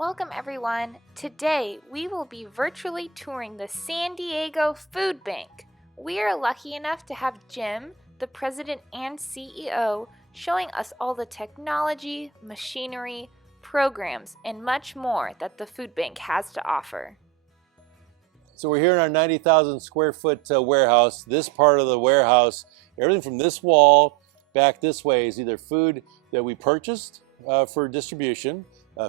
Welcome everyone. Today we will be virtually touring the San Diego Food Bank. We are lucky enough to have Jim, the president and CEO, showing us all the technology, machinery, programs, and much more that the food bank has to offer. So we're here in our 90,000 square foot warehouse. This part of the warehouse, everything from this wall back this way is either food that we purchased for distribution,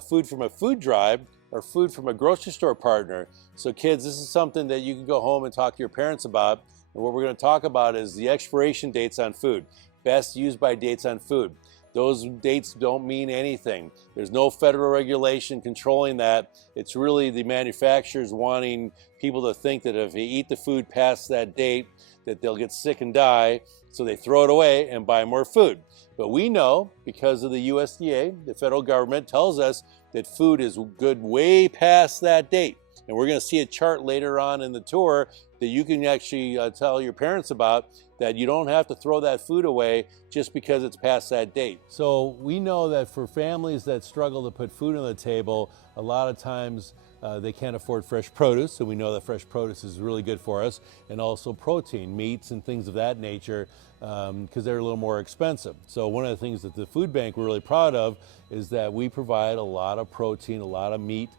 food from a food drive, or food from a grocery store partner. So kids, this is something that you can go home and talk to your parents about. And what we're going to talk about is the expiration dates on food, best used by dates on food. Those dates don't mean anything. There's no federal regulation controlling that. It's really the manufacturers wanting people to think that if they eat the food past that date, that they'll get sick and die, so they throw it away and buy more food. But we know, because of the USDA, the federal government tells us that food is good way past that date. And we're going to see a chart later on in the tour that you can actually tell your parents about, that you don't have to throw that food away just because it's past that date. So we know that for families that struggle to put food on the table, a lot of times they can't afford fresh produce, and we know that fresh produce is really good for us, and also protein, meats and things of that nature, because they're a little more expensive. So one of the things that the food bank we're really proud of is that we provide a lot of protein, a lot of meat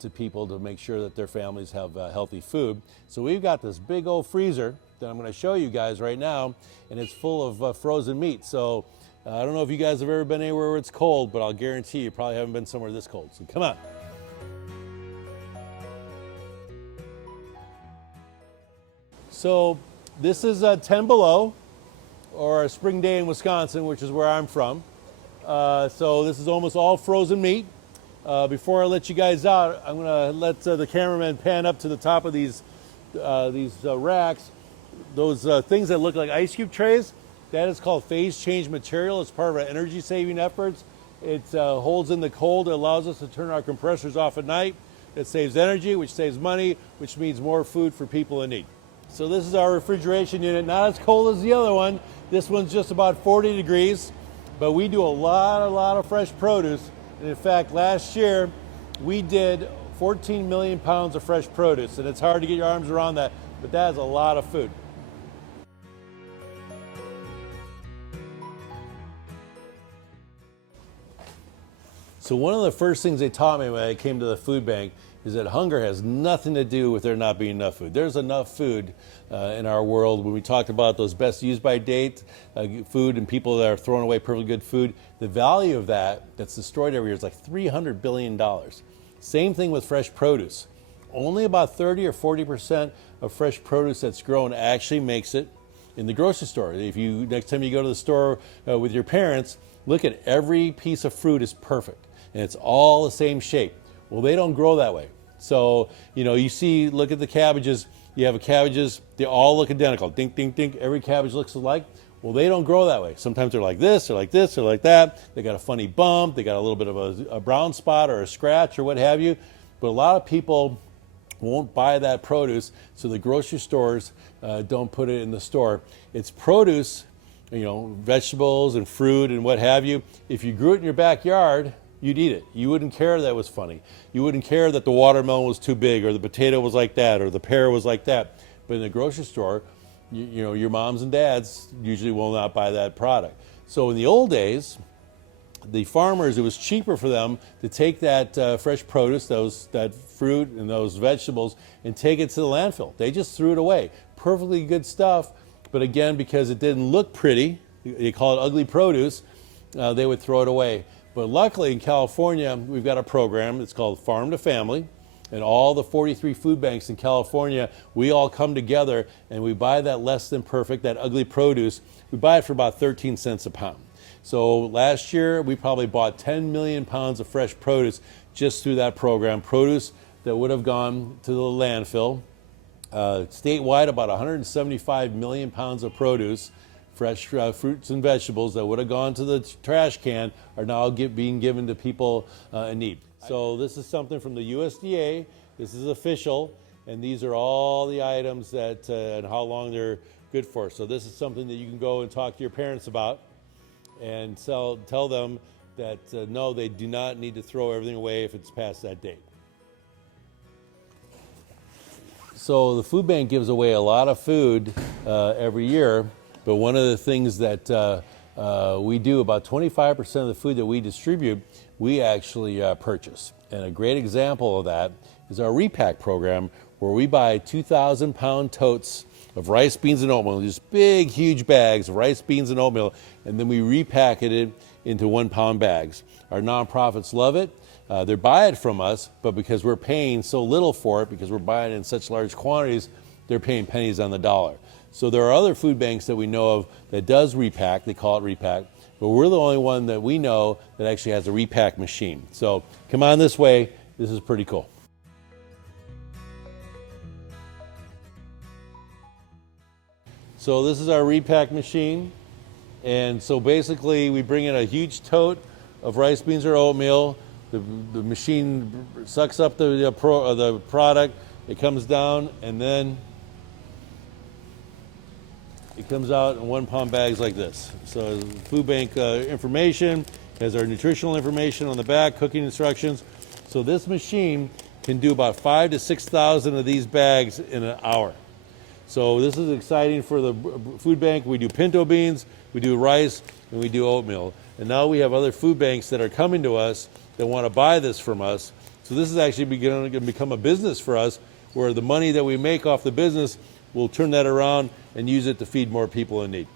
to people to make sure that their families have healthy food. So we've got this big old freezer that I'm going to show you guys right now, and it's full of frozen meat. So I don't know if you guys have ever been anywhere where it's cold, but I'll guarantee you probably haven't been somewhere this cold. So come on. So this is 10 below, or a spring day in Wisconsin, which is where I'm from. So this is almost all frozen meat. Before I let you guys out, I'm gonna let the cameraman pan up to the top of these racks. Those things that look like ice cube trays, that is called phase change material. It's part of our energy saving efforts. It holds in the cold. It allows us to turn our compressors off at night. It saves energy, which saves money, which means more food for people in need. So this is our refrigeration unit, not as cold as the other one. This one's just about 40 degrees, but we do a lot of fresh produce. And in fact, last year we did 14 million pounds of fresh produce, and it's hard to get your arms around that, but that is a lot of food. So one of the first things they taught me when I came to the food bank is that hunger has nothing to do with there not being enough food. There's enough food in our world. When we talked about those best used by date food and people that are throwing away perfectly good food, the value of that's destroyed every year is like $300 billion. Same thing with fresh produce. Only about 30 or 40% of fresh produce that's grown actually makes it in the grocery store. If you, next time you go to the store with your parents, look at every piece of fruit is perfect and it's all the same shape. Well, they don't grow that way. So, you see, look at the cabbages. You have cabbages, they all look identical. Dink, dink, dink, every cabbage looks alike. Well, they don't grow that way. Sometimes they're like this, or like this, or like that. They got a funny bump, they got a little bit of a brown spot or a scratch or what have you. But a lot of people won't buy that produce, so the grocery stores don't put it in the store. It's produce, vegetables and fruit and what have you. If you grew it in your backyard, you'd eat it. You wouldn't care that it was funny. You wouldn't care that the watermelon was too big, or the potato was like that, or the pear was like that. But in the grocery store, your moms and dads usually will not buy that product. So in the old days, the farmers, it was cheaper for them to take that fresh produce, that fruit and those vegetables, and take it to the landfill. They just threw it away. Perfectly good stuff, but again, because it didn't look pretty, they call it ugly produce, they would throw it away. But luckily in California, we've got a program. It's called Farm to Family. And all the 43 food banks in California, we all come together and we buy that less than perfect, that ugly produce. We buy it for about 13 cents a pound. So last year, we probably bought 10 million pounds of fresh produce just through that program. Produce that would have gone to the landfill. Statewide, about 175 million pounds of produce. Fresh fruits and vegetables that would have gone to the trash can are now being given to people in need. So this is something from the USDA. This is official, and these are all the items that and how long they're good for. So this is something that you can go and talk to your parents about and tell them that know they do not need to throw everything away if it's past that date. So the food bank gives away a lot of food every year, but one of the things that we do, about 25% of the food that we distribute, we actually purchase. And a great example of that is our repack program, where we buy 2,000-pound totes of rice, beans, and oatmeal, just big, huge bags of rice, beans, and oatmeal, and then we repack it into 1-pound bags. Our nonprofits love it. They buy it from us, but because we're paying so little for it, because we're buying it in such large quantities, they're paying pennies on the dollar. So there are other food banks that we know of that does repack. They call it repack, but we're the only one that we know that actually has a repack machine. So come on this way. This is pretty cool. So this is our repack machine. And so basically we bring in a huge tote of rice, beans, or oatmeal. The machine sucks up the product. It comes down, and then it comes out in 1-pound bags like this. So food bank information has our nutritional information on the back, cooking instructions. So this machine can do about 5,000 to 6,000 of these bags in an hour. So this is exciting for the food bank. We do pinto beans, we do rice, and we do oatmeal. And now we have other food banks that are coming to us that want to buy this from us. So this is actually going to become a business for us, where the money that we make off the business, we'll turn that around and use it to feed more people in need.